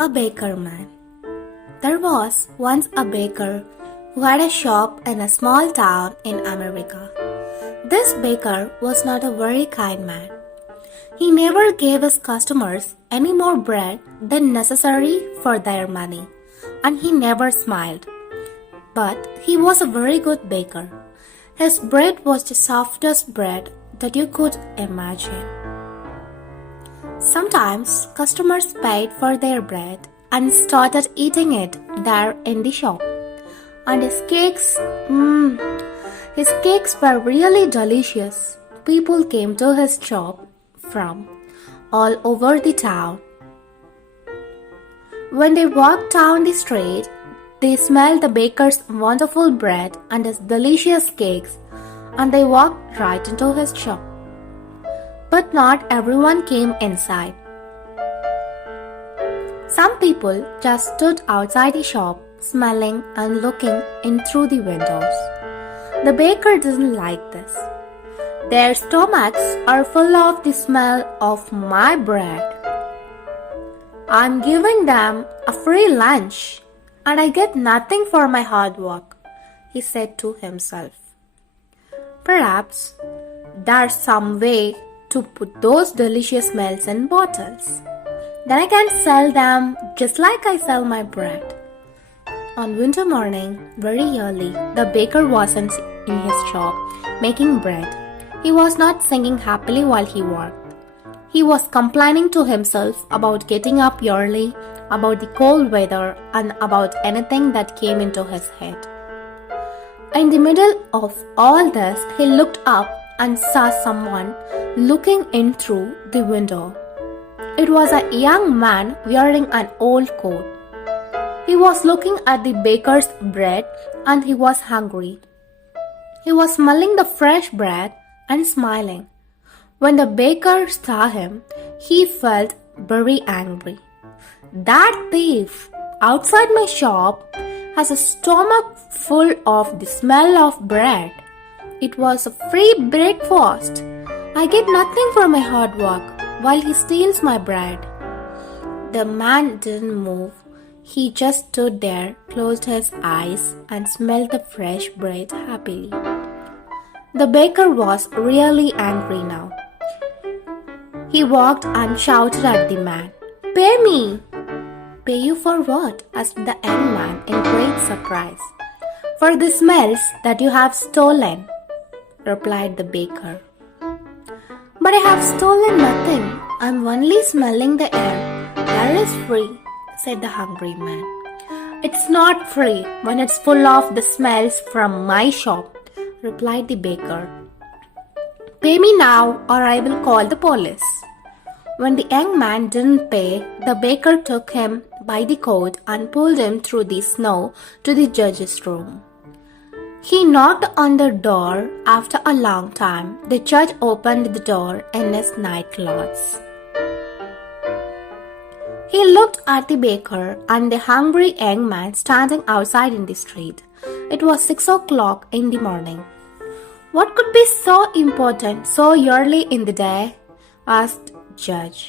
A baker man. There was once a baker who had a shop in a small town in America. This baker was not a very kind man. He never gave his customers any more bread than necessary for their money, and he never smiled. But he was a very good baker. His bread was the softest bread that you could imagine. Sometimes customers paid for their bread and started eating it there in the shop. And his cakes were really delicious. People came to his shop from all over the town. When they walked down the street, they smelled the baker's wonderful bread and his delicious cakes, and they walked right into his shop. But not everyone came inside. Some people just stood outside the shop, smelling and looking in through the windows. The baker didn't like this. Their stomachs are full of the smell of my bread. I'm giving them a free lunch, and I get nothing for my hard work, he said to himself. Perhaps there's some way to put those delicious smells in bottles. Then I can sell them just like I sell my bread. On winter morning, very early, the baker wasn't in his shop making bread. He was not singing happily while he worked. He was complaining to himself about getting up early, about the cold weather, and about anything that came into his head. In the middle of all this, he looked up and saw someone looking in through the window. It was a young man wearing an old coat. He was looking at the baker's bread and he was hungry. He was smelling the fresh bread and smiling. When the baker saw him, he felt very angry. That thief outside my shop has a stomach full of the smell of bread. It was a free breakfast. I get nothing for my hard work while he steals my bread. The man didn't move. He just stood there, closed his eyes, and smelled the fresh bread happily. The baker was really angry now. He walked and shouted at the man, "Pay me!" "Pay you for what?" asked the young man in great surprise. "For the smells that you have stolen," replied the baker. "But I have stolen nothing. I'm only smelling the air. Air is free," said the hungry man. "It's not free when it's full of the smells from my shop," replied the baker. "Pay me now or I will call the police." When the young man didn't pay, the baker took him by the coat and pulled him through the snow to the judge's room. He knocked on the door. After a long time, the judge opened the door in his night clothes. He looked at the baker and the hungry young man standing outside in the street. It was 6 o'clock in the morning. "What could be so important so early in the day?" asked judge.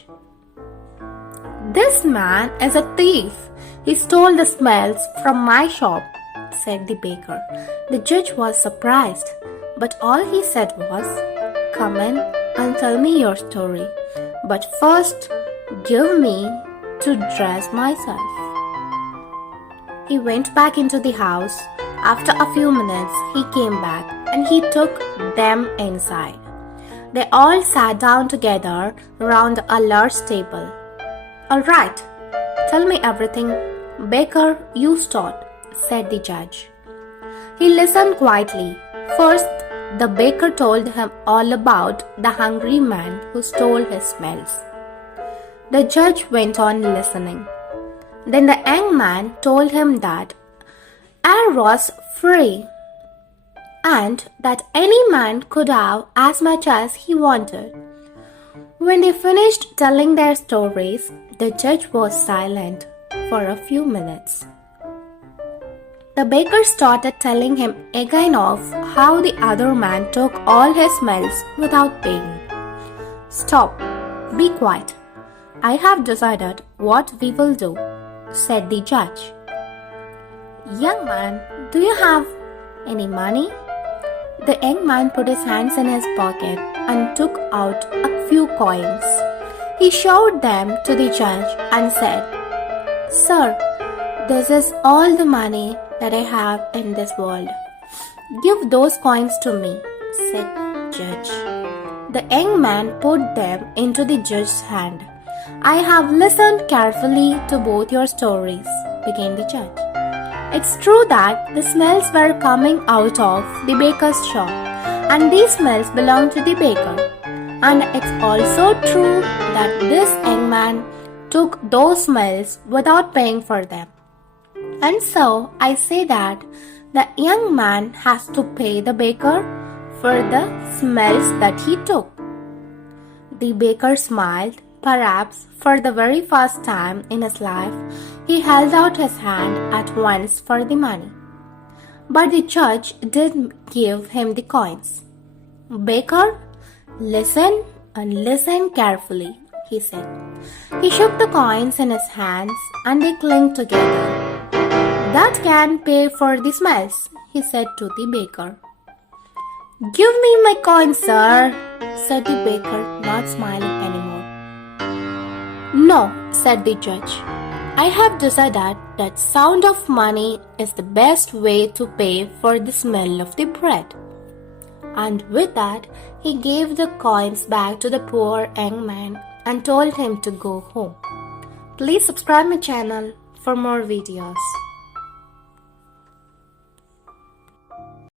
"This man is a thief. He stole the smells from my shop," said the baker. The judge was surprised, but all he said was, "Come in and tell me your story. But first, give me to dress myself." He went back into the house. After a few minutes, he came back and he took them inside. They all sat down together around a large table. "All right, tell me everything. Baker, you start," said the judge. He listened quietly. First, the baker told him all about the hungry man who stole his smells. The judge went on listening. Then the young man told him that air was free and that any man could have as much as he wanted. When they finished telling their stories, the judge was silent for a few minutes. The baker started telling him again of how the other man took all his smells without paying. "Stop. Be quiet. I have decided what we will do," said the judge. "Young man, do you have any money?" The young man put his hands in his pocket and took out a few coins. He showed them to the judge and said, "Sir, this is all the money that I have in this world. Give those coins to me," said the judge. The young man put them into the judge's hand. "I have listened carefully to both your stories," began the judge. "It's true that the smells were coming out of the baker's shop, and these smells belong to the baker. And it's also true that this young man took those smells without paying for them. And so I say that the young man has to pay the baker for the smells that he took." The baker smiled. Perhaps for the very first time in his life, he held out his hand at once for the money. But the judge did give him the coins. "Baker, listen and listen carefully," he said. He shook the coins in his hands and they clinked together. "That can pay for the smells," he said to the baker. "Give me my coins, sir," said the baker, not smiling anymore. "No," said the judge. "I have decided that sound of money is the best way to pay for the smell of the bread." And with that, he gave the coins back to the poor young man and told him to go home. Please subscribe my channel for more videos.